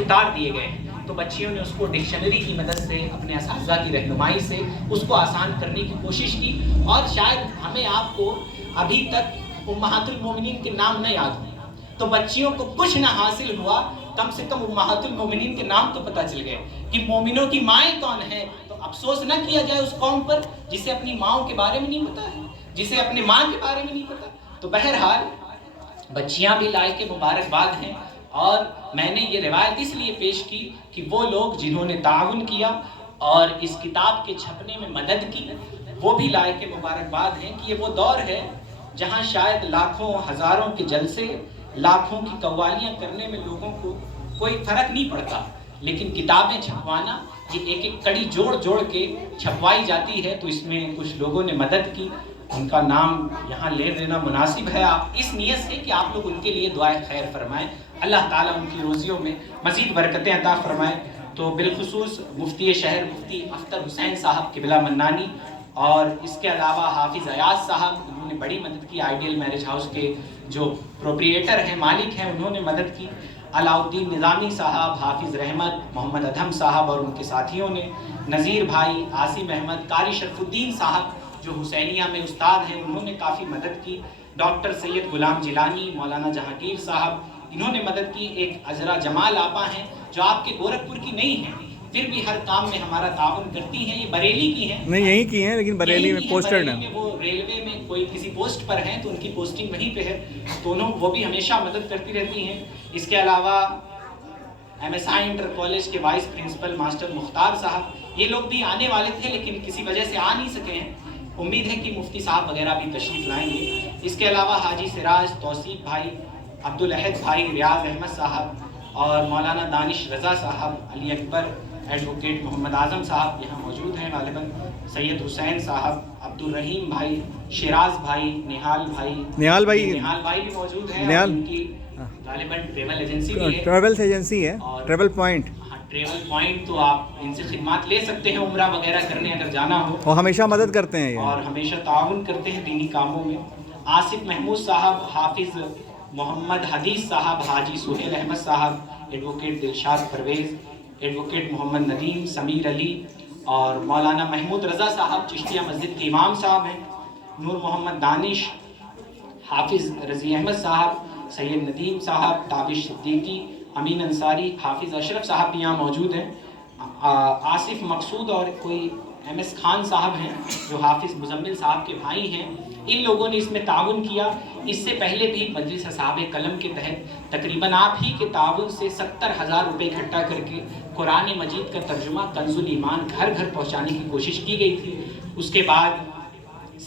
اتار دیے گئے ہیں، تو بچیوں نے اس کو ڈکشنری کی مدد سے اپنے اساتذہ کی رہنمائی سے اس کو آسان کرنے کی کوشش کی، اور شاید ہمیں آپ کو ابھی تک امہات المومنین کے نام نہ یاد ہوں، تو بچیوں کو کچھ نہ حاصل ہوا، کم سے کم امہات المومنین کے نام تو پتہ چل گئے کہ مومنوں کی مائیں کون ہیں۔ تو افسوس نہ کیا جائے اس قوم پر جسے اپنی ماؤں کے بارے میں نہیں پتا ہے، جسے اپنے ماں کے بارے میں نہیں پتا۔ تو بہرحال بچیاں بھی لائق مبارکباد ہیں، اور میں نے یہ روایت اس لیے پیش کی کہ وہ لوگ جنہوں نے تعاون کیا اور اس کتاب کے چھپنے میں مدد کی وہ بھی لائق مبارکباد ہیں، کہ یہ وہ دور ہے جہاں شاید لاکھوں ہزاروں کے جلسے، لاکھوں کی قوالیاں کرنے میں لوگوں کو کوئی فرق نہیں پڑتا، لیکن کتابیں چھپوانا یہ ایک ایک کڑی جوڑ جوڑ کے چھپوائی جاتی ہے، تو اس میں کچھ لوگوں نے مدد کی، ان کا نام یہاں لے لینا مناسب ہے آپ اس نیت سے کہ آپ لوگ ان کے لیے دعائے خیر فرمائیں، اللہ تعالیٰ ان کی روزیوں میں مزید برکتیں عطا فرمائیں۔ تو بالخصوص مفتی شہر مفتی اختر حسین صاحب قبلہ منانی، اور اس کے علاوہ حافظ ایاز صاحب، انہوں نے بڑی مدد کی، آئیڈیل میرج ہاؤس کے جو پروپریٹر ہیں، مالک ہیں، انہوں نے مدد کی، علاء الدین نظامی صاحب، حافظ رحمت، محمد ادھم صاحب اور ان کے ساتھیوں نے، نذیر بھائی، عاصم احمد، قاری شرف الدین صاحب جو حسینیہ میں استاد ہیں، انہوں نے کافی مدد کی، ڈاکٹر سید غلام جیلانی، مولانا جہانگیر صاحب، انہوں نے مدد کی، ایک عذرا جمال آپا ہیں جو آپ کے گورکھپور کی نہیں ہیں، پھر بھی ہر کام میں ہمارا تعاون کرتی ہیں، یہ بریلی کی ہیں، نہیں یہیں کی ہیں لیکن بریلی میں پوسٹڈ ہیں، وہ ریلوے میں کوئی کسی پوسٹ پر ہیں تو ان کی پوسٹنگ وہیں پہ ہے، تو وہ بھی ہمیشہ مدد کرتی رہتی ہیں۔ اس کے علاوہ M S I inter college کے وائس پرنسپل ماسٹر مختار صاحب، یہ لوگ بھی آنے والے تھے لیکن کسی وجہ سے آ نہیں سکے ہیں، امید ہے کہ مفتی صاحب وغیرہ بھی تشریف لائیں گے۔ اس کے علاوہ حاجی سراج، توصیف بھائی، عبدالاحد بھائی، ریاض احمد صاحب اور مولانا دانش رضا صاحب، علی اکبر، ایڈوکیٹ محمد اعظم صاحب یہاں موجود ہیں غالباً، سید حسین صاحب، عبدالرحیم بھائی، شیراز بھائی، نہال بھائی بھی موجود ہیں، اور ان کی غالباً ٹریول ایجنسی بھی ہے، ٹریول ایجنسی ہے، ٹریول پوائنٹ، ہاں ٹریول پوائنٹ، تو آپ ان سے خدمات لے سکتے ہیں عمرہ وغیرہ کرنے اگر جانا ہو، اور ہمیشہ مدد کرتے ہیں اور ہمیشہ تعاون کرتے ہیں دینی کاموں میں۔ آصف محمود صاحب، حافظ محمد حدیث صاحب، حاجی سہیل احمد صاحب، ایڈوکیٹ دلشاد پرویز، ایڈوکیٹ محمد ندیم، سمیر علی اور مولانا محمود رضا صاحب چشتیہ مسجد کے امام صاحب ہیں، نور محمد دانش، حافظ رضی احمد صاحب، سید ندیم صاحب، تابش صدیقی، امین انصاری، حافظ اشرف صاحب بھی یہاں موجود ہیں، آصف مقصود اور کوئی ایم ایس خان صاحب ہیں جو حافظ مزمل صاحب کے بھائی ہیں، ان لوگوں نے اس میں تعاون کیا۔ اس سے پہلے بھی مجلس اصحاب قلم کے تحت تقریباً آپ ہی کے تعاون سے 70,000 روپے اکٹھا کر کے قرآن مجید کا ترجمہ کنز الایمان گھر گھر پہنچانے کی کوشش کی گئی تھی۔ اس کے بعد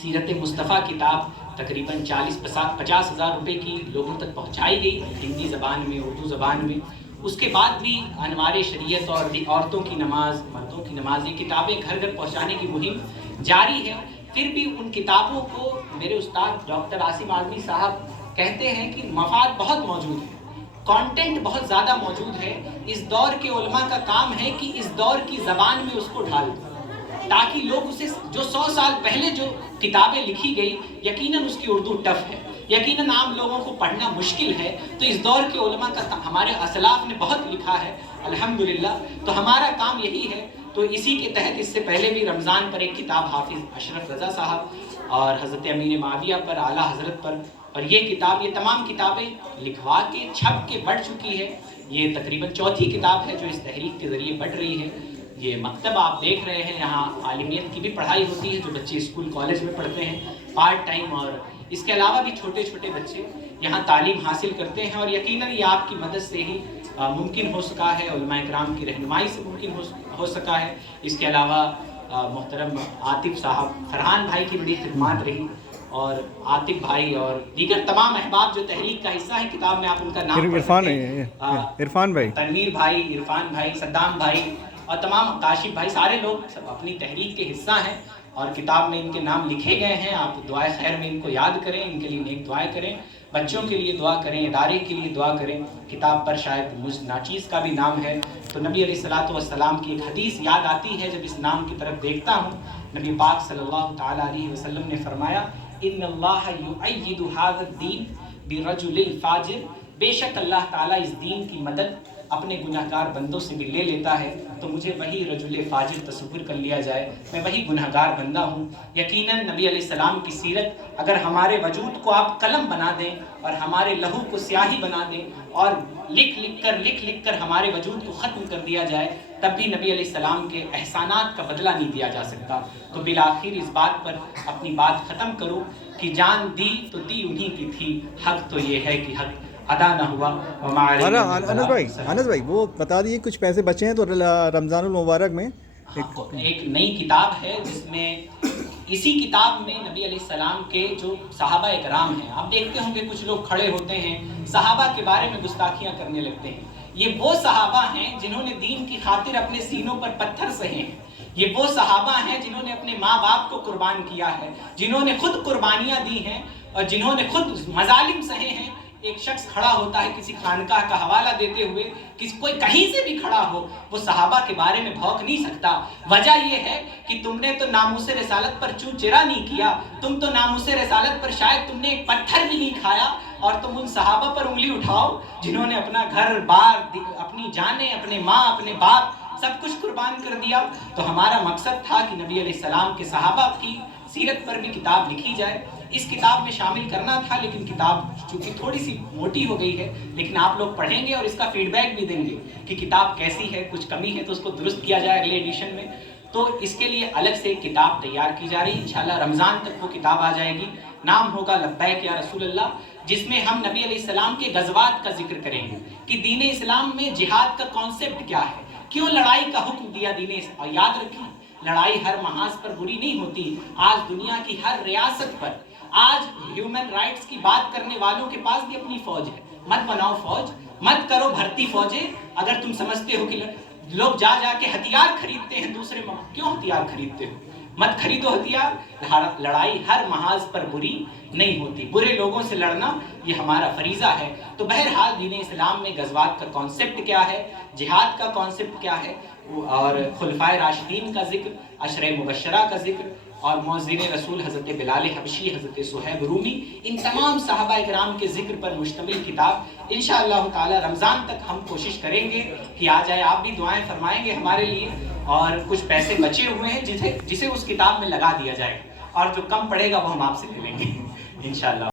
سیرت مصطفیٰ کتاب تقریباً 40-50,000 روپے کی لوگوں تک پہنچائی گئی، ہندی زبان میں، اردو زبان میں۔ اس کے بعد بھی انوار شریعت اور عورتوں کی نماز، مردوں کی نماز، یہ کتابیں گھر گھر پہنچانے کی مہم جاری ہے۔ پھر بھی ان کتابوں کو میرے استاد ڈاکٹر عاصم اعظمی صاحب کہتے ہیں کہ مفاد بہت موجود ہے، کانٹینٹ بہت زیادہ موجود ہے، اس دور کے علماء کا کام ہے کہ اس دور کی زبان میں اس کو ڈھال دیں تاکہ لوگ اسے، جو 100 سال پہلے جو کتابیں لکھی گئی یقیناً اس کی اردو ٹف ہے، یقیناً عام لوگوں کو پڑھنا مشکل ہے، تو اس دور کے علماء کا ہمارے اسلاف نے بہت لکھا ہے الحمدللہ، تو ہمارا کام یہی ہے۔ تو اسی کے تحت اس سے پہلے بھی رمضان پر ایک کتاب حافظ اشرف رضا صاحب اور حضرت امیر معاویہ پر، اعلیٰ حضرت پر، اور یہ کتاب، یہ تمام کتابیں لکھوا کے چھپ کے بڑھ چکی ہے، یہ تقریباً چوتھی کتاب ہے جو اس تحریک کے ذریعے بڑھ رہی ہے۔ یہ مکتب آپ دیکھ رہے ہیں، یہاں عالمیت کی بھی پڑھائی ہوتی ہے، جو بچے اسکول کالج میں پڑھتے ہیں پارٹ ٹائم، اور اس کے علاوہ بھی چھوٹے چھوٹے بچے یہاں تعلیم حاصل کرتے ہیں، اور یقیناً یہ آپ کی مدد سے ہی ممکن ہو سکا ہے، علماء کرام کی رہنمائی سے ممکن ہو سکا ہے۔ اس کے علاوہ محترم عاطف صاحب، فرحان بھائی کی بڑی خدمات رہی، اور عاطف بھائی اور دیگر تمام احباب جو تحریک کا حصہ ہے، کتاب میں آپ ان کا نام عرفان بھائی، تنویر بھائی، عرفان بھائی، صدام بھائی اور تمام کاشف بھائی، سارے لوگ سب اپنی تحریک کے حصہ ہیں، اور کتاب میں ان کے نام لکھے گئے ہیں۔ آپ دعائے خیر میں ان کو یاد کریں، ان کے لیے نیک دعائیں کریں، بچوں کے لیے دعا کریں، ادارے کے لیے دعا کریں۔ کتاب پر شاید مجھ ناچیز کا بھی نام ہے، تو نبی علیہ الصلوۃ والسلام کی ایک حدیث یاد آتی ہے جب اس نام کی طرف دیکھتا ہوں۔ نبی پاک صلی اللہ تعالیٰ علیہ وسلم نے فرمایا، ان اللہ یؤید ھذا الدین برجل فاجر، بے شک اللہ تعالیٰ اس دین کی مدد اپنے گناہگار بندوں سے بھی لے لیتا ہے تو مجھے وہی رجل فاجر تصور کر لیا جائے، میں وہی گناہگار بندہ ہوں۔ یقیناً نبی علیہ السلام کی سیرت اگر ہمارے وجود کو آپ قلم بنا دیں اور ہمارے لہو کو سیاہی بنا دیں اور لکھ کر ہمارے وجود کو ختم کر دیا جائے، تب بھی نبی علیہ السلام کے احسانات کا بدلہ نہیں دیا جا سکتا۔ تو بالآخر اس بات پر اپنی بات ختم کروں کہ جان دی تو دی انہی کی تھی، حق تو یہ ہے کہ حق ادا نہ ہوا۔ انس بھائی وہ بتا دیجیے کچھ پیسے بچے ہیں تو رمضان المبارک میں ایک نئی کتاب ہے جس میں اسی کتاب میں نبی علیہ السلام کے جو صحابہ اکرام ہیں، آپ دیکھتے ہوں کہ کچھ لوگ کھڑے ہوتے ہیں صحابہ کے بارے میں گستاخیاں کرنے لگتے ہیں۔ یہ وہ صحابہ ہیں جنہوں نے دین کی خاطر اپنے سینوں پر پتھر سہے ہیں، یہ وہ صحابہ ہیں جنہوں نے اپنے ماں باپ کو قربان کیا ہے، جنہوں نے خود قربانیاں دی ہیں اور جنہوں نے خود مظالم سہے ہیں۔ ایک شخص کھڑا ہوتا ہے کسی خانقاہ کا حوالہ دیتے ہوئے، کوئی کہیں سے بھی کھڑا ہو وہ صحابہ کے بارے میں بھونک نہیں سکتا۔ وجہ یہ ہے کہ تم نے تو ناموس رسالت پر چوں چرا نہیں کیا، تم تو ناموس رسالت پر شاید تم نے ایک پتھر بھی نہیں کھایا، اور تم ان صحابہ پر انگلی اٹھاؤ جنہوں نے اپنا گھر بار، اپنی جانیں، اپنے ماں، اپنے باپ سب کچھ قربان کر دیا۔ تو ہمارا مقصد تھا کہ نبی علیہ السلام کے صحابہ کی سیرت پر بھی کتاب لکھی جائے، اس کتاب میں شامل کرنا تھا، لیکن کتاب چونکہ تھوڑی سی موٹی ہو گئی ہے، لیکن آپ لوگ پڑھیں گے اور اس کا فیڈ بیک بھی دیں گے کہ کتاب کیسی ہے، کچھ کمی ہے تو اس کو درست کیا جائے اگلے ایڈیشن میں۔ تو اس کے لیے الگ سے کتاب تیار کی جا رہی ہے، انشاءاللہ رمضان تک وہ کتاب آ جائے گی۔ نام ہوگا لبیک یا رسول اللہ، جس میں ہم نبی علیہ السلام کے غزوات کا ذکر کریں گے کہ دین اسلام میں جہاد کا کانسیپٹ کیا ہے، کیوں لڑائی کا حکم دیا دین اسلام۔ اور یاد رکھیں لڑائی ہر محاذ پر بری نہیں ہوتی، آج دنیا کی ہر ریاست پر، آج ہیومن رائٹس کی بات کرنے والوں کے پاس بھی اپنی فوج ہے۔ مت بناؤ فوج، مت کرو بھرتی فوجیں اگر تم سمجھتے ہو کہ لوگ جا کے ہتھیار خریدتے ہیں دوسرے کیوں ہتھیار خریدتے ہو؟ مت خریدو ہتھیار۔ لڑائی ہر محاذ پر بری نہیں ہوتی، برے لوگوں سے لڑنا یہ ہمارا فریضہ ہے۔ تو بہرحال دین اسلام میں غزوات کا کانسیپٹ کیا ہے، جہاد کا کانسیپٹ کیا ہے، اور خلفائے راشدین کا ذکر، عشرہ مبشرہ کا ذکر، اور مؤذن رسول حضرت بلال حبشی، حضرت صہیب رومی، ان تمام صحابہ اکرام کے ذکر پر مشتمل کتاب انشاءاللہ تعالی رمضان تک ہم کوشش کریں گے کہ آ جائے۔ آپ بھی دعائیں فرمائیں گے ہمارے لیے، اور کچھ پیسے بچے ہوئے ہیں جسے اس کتاب میں لگا دیا جائے گا، اور جو کم پڑے گا وہ ہم آپ سے لیں گے انشاءاللہ۔